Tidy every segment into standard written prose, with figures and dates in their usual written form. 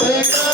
Krishna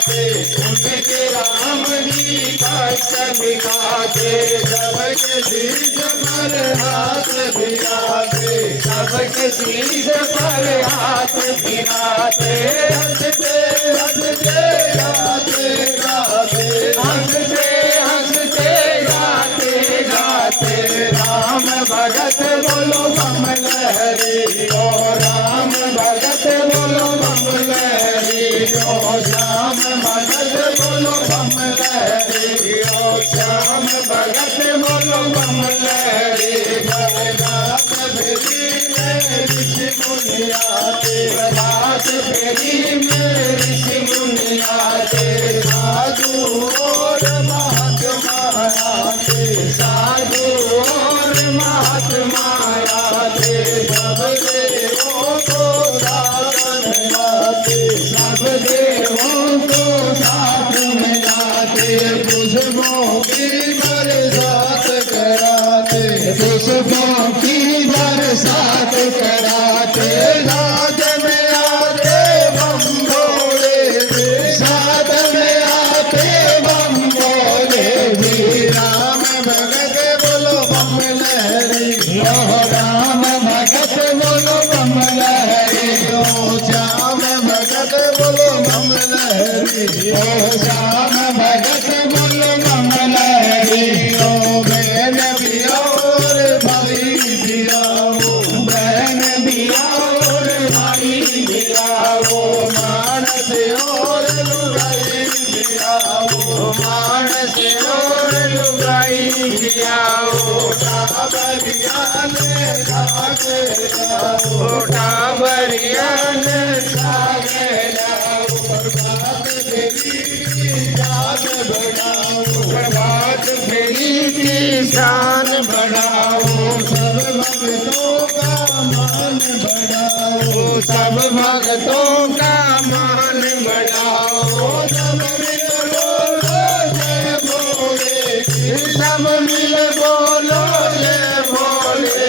गाते, उनके राम जी भक्त दिखाते, सबके शीश पर हाथ गिराते, सबके शीश पर हाथ गिराते, हंसते हंसते गाते गाते, हंसते हंसते गाते गाते, राम भगत बोलो बम लहरी, ओ राम भगत बोलो बम लहरी, ओ श्याम भगत बोलो बम लहरी, ओ श्याम भगत बोलो बम लहरी, प्रभात फेरी में ऋषि मुनि आते, प्रभात फेरी में ऋषि मुनि आते, साधु और महात्मा आते, साधु और महात्मा आते, सब देवों को साथ मिलाते, सब देवों को साथ मिलाते, खुशबुओं की बरसात कराते, खुशबुओं की बरसात कराते, राज में आते बम भोले, साथ में आते बम भोले, राम भगत बोलो बम लहरी, ओ राम भगत बोलो बम लहरी, ओ श्याम भगत बोलो बम लहरी, ओ श्याम भगत बोलो बम लहरी, ओ बहन भी और भाई भी आओ, बहन भी और भाई भी आओ, मानस और लुगाई भी आओ, मानस और लुगाई भी आओ, टाबरिया ने सागे लाओ, टाबरिया ने सागे लाओ, प्रभात फेरी की शान बढ़ाओ, प्रभात फेरी की शान बढ़ाओ, सब भक्तों का मान बढ़ाओ, सब भक्तों का मान बढ़ाओ, सब मिल बोलो जय भोले, सब मिल बोलो जय भोले,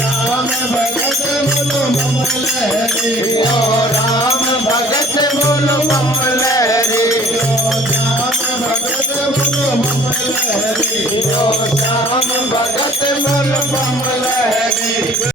राम भगत बोलो बम लहरी, ओ राम भगत बोलो बम लहरी, ओ श्याम भगत बोलो बम लहरी, ओ श्याम भगत बोलो बम लहरी।